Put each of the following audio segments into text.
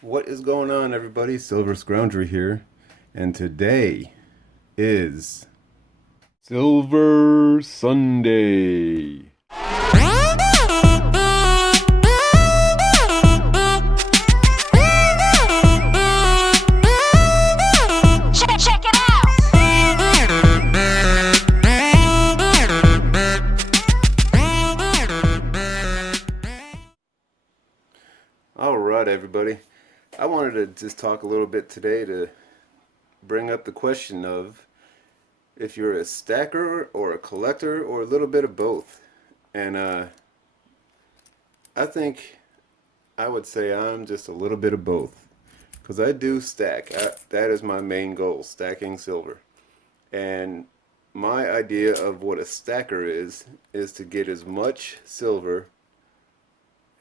What is going on, everybody? Silver Scroungery here, and today is Silver Sunday. Check it out. All right, everybody. I wanted to just talk a little bit today to bring up the question of if you're a stacker or a collector or a little bit of both. And I think I would say I'm just a little bit of both because I do stack. That is my main goal, stacking silver. And my idea of what a stacker is to get as much silver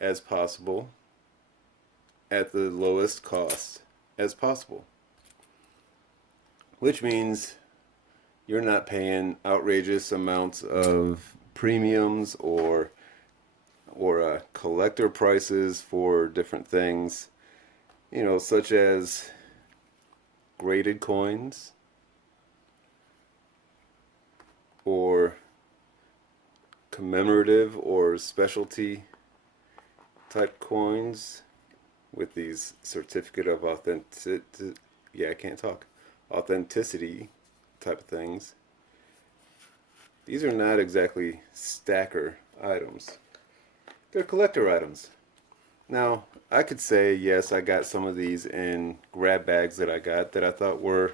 as possible at the lowest cost as possible. Which means you're not paying outrageous amounts of premiums or collector prices for different things, such as graded coins or commemorative or specialty type coins with these certificate of authenticity. Yeah, I can't talk. Authenticity type of things. These are not exactly stacker items. They're collector items. Now, I could say, yes, I got some of these in grab bags that I got that I thought were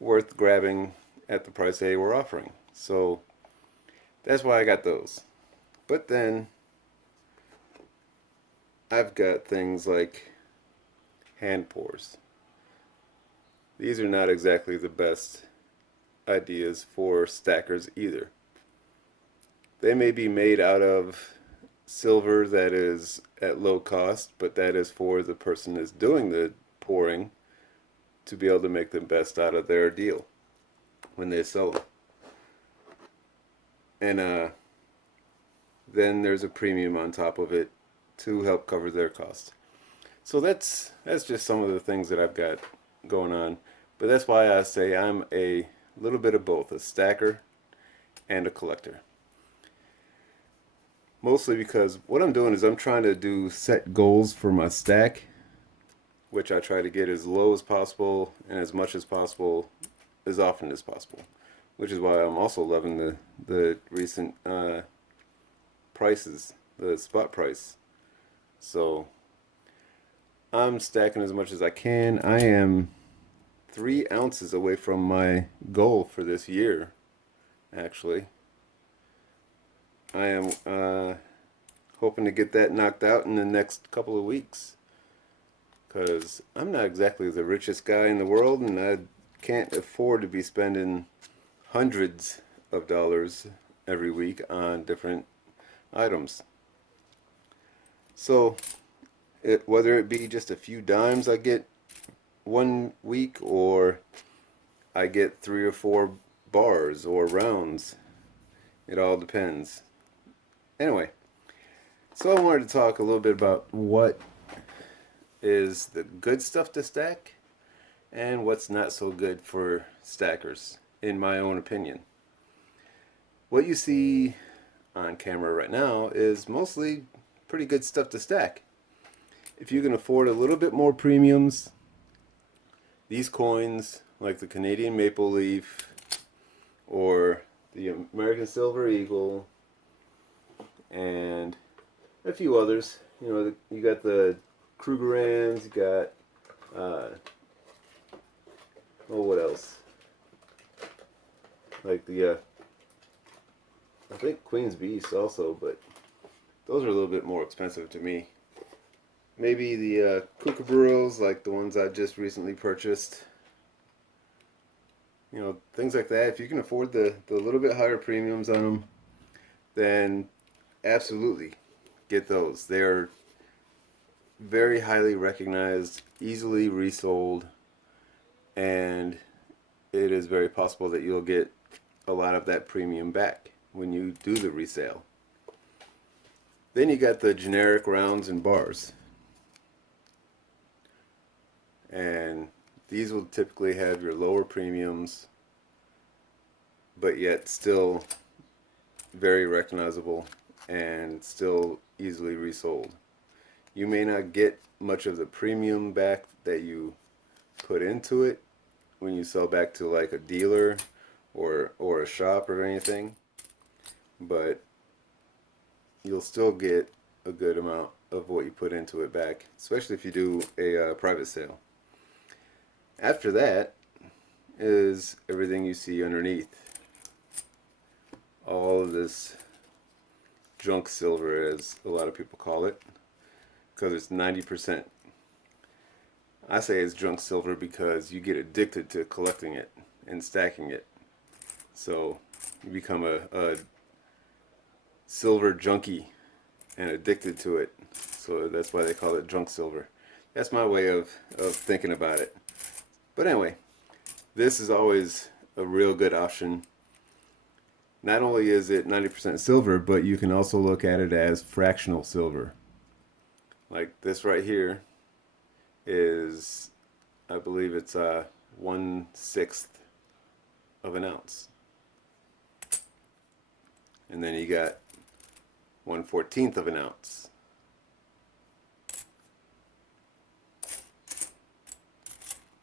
worth grabbing at the price they were offering. So that's why I got those. But then I've got things like hand pours. These are not exactly the best ideas for stackers either. They may be made out of silver that is at low cost, but that is for the person that's doing the pouring to be able to make the best out of their deal when they sell them. And then there's a premium on top of it to help cover their costs. So that's just some of the things that I've got going on. But that's why I say I'm a little bit of both, a stacker and a collector. Mostly because what I'm doing is I'm trying to do set goals for my stack, which I try to get as low as possible and as much as possible as often as possible. Which is why I'm also loving the recent prices, the spot price. So I'm stacking as much as I can. I am 3 ounces away from my goal for this year, actually. I am hoping to get that knocked out in the next couple of weeks. Because I'm not exactly the richest guy in the world, and I can't afford to be spending hundreds of dollars every week on different items. So, whether it be just a few dimes I get one week, or I get 3 or 4 bars or rounds, it all depends. Anyway, so I wanted to talk a little bit about what is the good stuff to stack and what's not so good for stackers, in my own opinion. What you see on camera right now is mostly pretty good stuff to stack. If you can afford a little bit more premiums, these coins, like the Canadian Maple Leaf or the American Silver Eagle, and a few others. You got the Krugerrands, you got, what else? Like the, I think Queen's Beast also, but those are a little bit more expensive to me. Maybe the Kookaburras, like the ones I just recently purchased. Things like that. If you can afford the little bit higher premiums on them, then absolutely get those. They're very highly recognized, easily resold, and it is very possible that you'll get a lot of that premium back when you do the resale. Then you got the generic rounds and bars. And these will typically have your lower premiums, but yet still very recognizable and still easily resold. You may not get much of the premium back that you put into it when you sell back to like a dealer or a shop or anything, but you'll still get a good amount of what you put into it back, especially if you do a private sale. After that is everything you see underneath. All of this junk silver, as a lot of people call it, because it's 90%. I say it's junk silver because you get addicted to collecting it and stacking it. So you become a silver junkie and addicted to it. So that's why they call it junk silver. That's my way of thinking about it. But anyway, this is always a real good option. Not only is it 90% silver, but you can also look at it as fractional silver. Like this right here is, I believe it's 1/6 of an ounce. And then you got 1/14 of an ounce.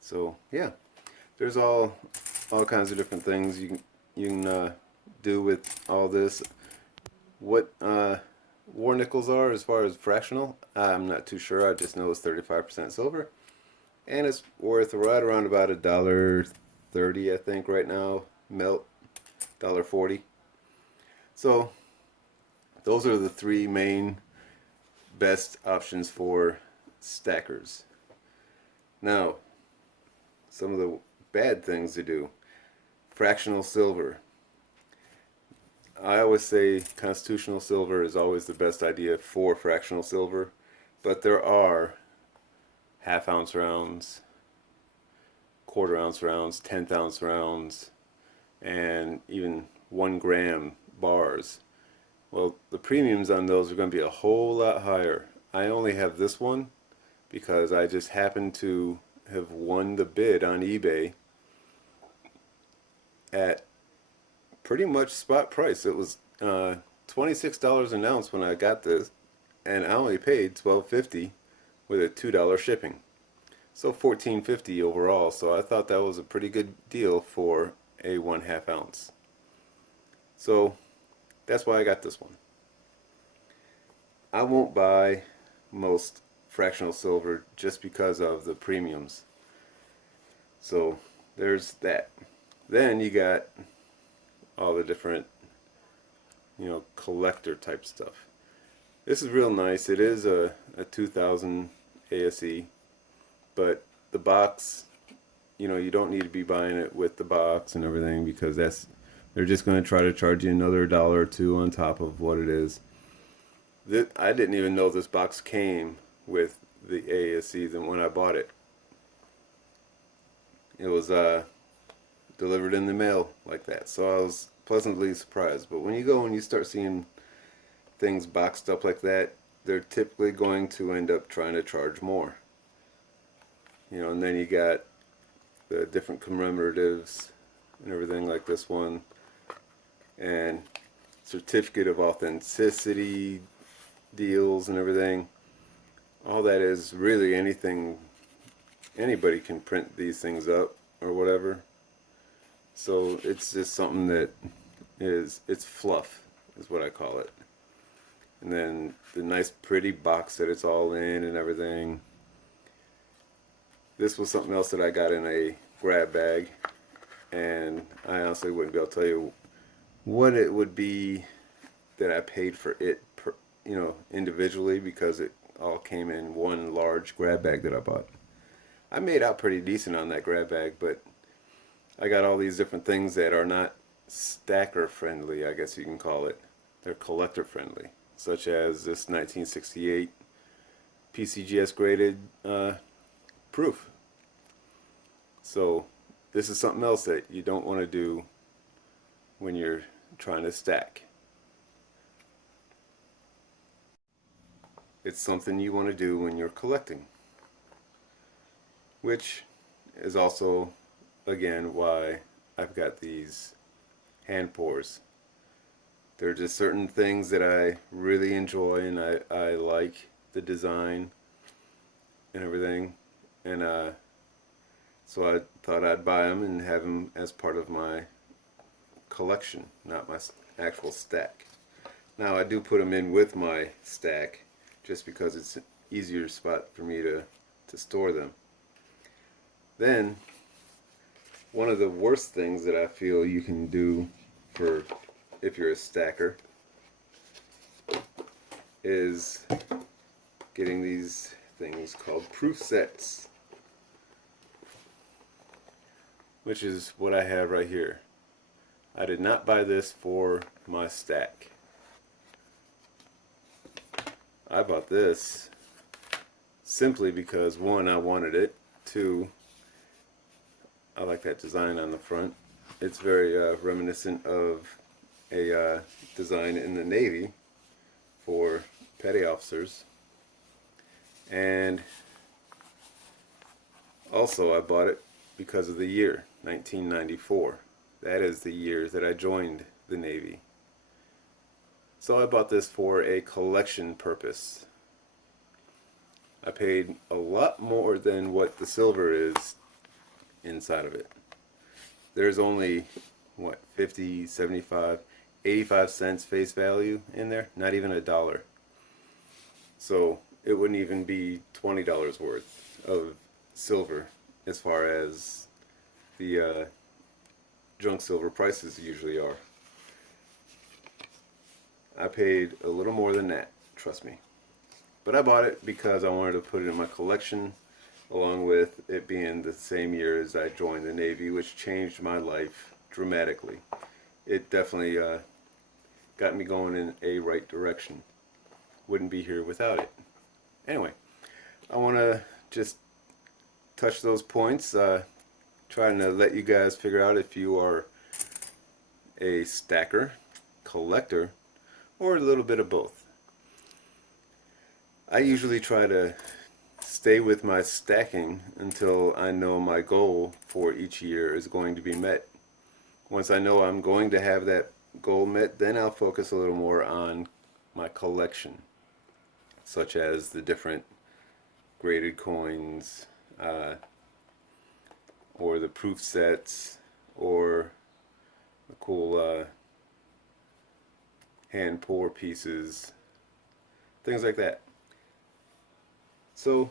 So yeah, there's all kinds of different things you can do with all this. What war nickels are as far as fractional, I'm not too sure. I just know it's 35% silver, and it's worth right around about $1.30, I think, right now. Melt $1.40. So those are the three main best options for stackers. Now, some of the bad things to do. Fractional silver. I always say constitutional silver is always the best idea for fractional silver, but there are half-ounce rounds, quarter-ounce rounds, 10th-ounce rounds, and even 1 gram bars. Well, the premiums on those are going to be a whole lot higher. I only have this one because I just happened to have won the bid on eBay at pretty much spot price. It was $26 an ounce when I got this, and I only paid $12.50 with a $2 shipping. So $14.50 overall. So I thought that was a pretty good deal for a 1/2 ounce. So that's why I got this one. I won't buy most fractional silver just because of the premiums. So there's that. Then you got all the different, collector type stuff. This is real nice. It is a 2000 ASE, but the box, you don't need to be buying it with the box and everything, because they're just going to try to charge you another $1 or $2 on top of what it is. I didn't even know this box came with the ASE when I bought it. It was delivered in the mail like that, so I was pleasantly surprised. But when you go and you start seeing things boxed up like that, they're typically going to end up trying to charge more. And then you got the different commemoratives and everything like this one, and certificate of authenticity deals and everything. All that is really anything. Anybody can print these things up or whatever. So it's just something that it's fluff, is what I call it. And then the nice pretty box that it's all in and everything. This was something else that I got in a grab bag, and I honestly wouldn't be able to tell you what it would be that I paid for it individually, because it all came in one large grab bag that I bought. I made out pretty decent on that grab bag, but I got all these different things that are not stacker friendly, I guess you can call it. They're collector friendly, such as this 1968 PCGS graded proof. So this is something else that you don't want to do when you're trying to stack. It's something you want to do when you're collecting. which is also, again, why I've got these hand pours. There are just certain things that I really enjoy, and I like the design and everything, and so I thought I'd buy them and have them as part of my collection, not my actual stack. Now I do put them in with my stack just because it's an easier spot for me to store them. Then, one of the worst things that I feel you can do for if you're a stacker is getting these things called proof sets, which is what I have right here. I did not buy this for my stack. I bought this simply because, one, I wanted it. Two, I like that design on the front. It's very reminiscent of a design in the Navy for petty officers. And also I bought it because of the year, 1994. That is the year that I joined the Navy. So I bought this for a collection purpose. I paid a lot more than what the silver is inside of it. There's only, what, 50, 75, 85 cents face value in there, not even $1. So it wouldn't even be $20 worth of silver as far as the junk silver prices usually are. I paid a little more than that, trust me. But I bought it because I wanted to put it in my collection, along with it being the same year as I joined the Navy, which changed my life dramatically. It definitely got me going in a right direction. Wouldn't be here without it. Anyway, I want to just touch those points, trying to let you guys figure out if you are a stacker, collector, or a little bit of both. I usually try to stay with my stacking until I know my goal for each year is going to be met. Once I know I'm going to have that goal met, then I'll focus a little more on my collection, such as the different graded coins, or the proof sets, or the cool hand pour pieces, things like that. So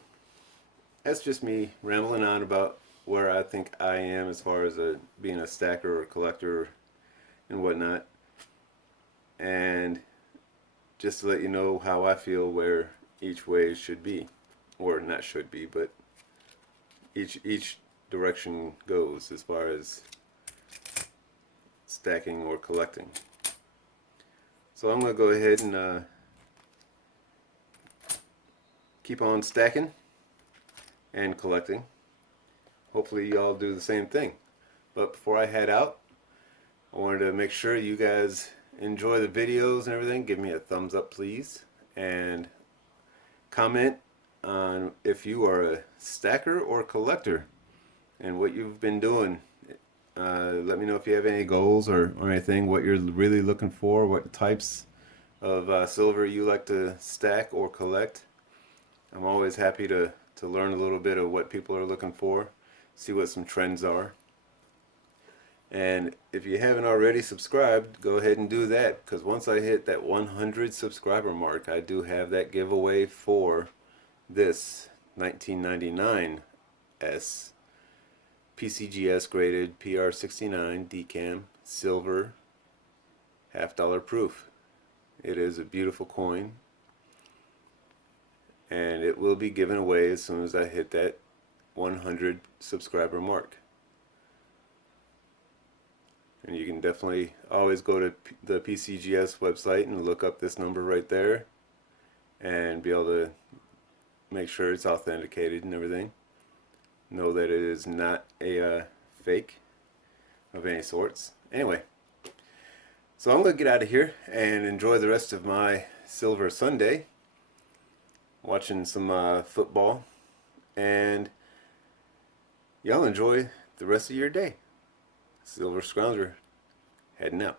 that's just me rambling on about where I think I am as far as being a stacker or collector and whatnot, and just to let you know how I feel where each way should be, or not should be, but each direction goes as far as stacking or collecting. So I'm going to go ahead and keep on stacking and collecting. Hopefully y'all do the same thing. But before I head out, I wanted to make sure you guys enjoy the videos and everything. Give me a thumbs up, please, and comment on if you are a stacker or collector and what you've been doing. Let me know if you have any goals or anything, what you're really looking for, what types of silver you like to stack or collect. I'm always happy to learn a little bit of what people are looking for, see what some trends are. And if you haven't already subscribed, go ahead and do that, because once I hit that 100 subscriber mark, I do have that giveaway for this 1999 S PCGS graded PR69 DCAM silver $50 proof. It is a beautiful coin, and it will be given away as soon as I hit that 100 subscriber mark. And you can definitely always go to the PCGS website and look up this number right there and be able to make sure it's authenticated and everything. Know that it is not a fake of any sorts. Anyway, so I'm going to get out of here and enjoy the rest of my Silver Sunday, watching some football, and Y'all enjoy the rest of your day. Silver Scrounger heading out.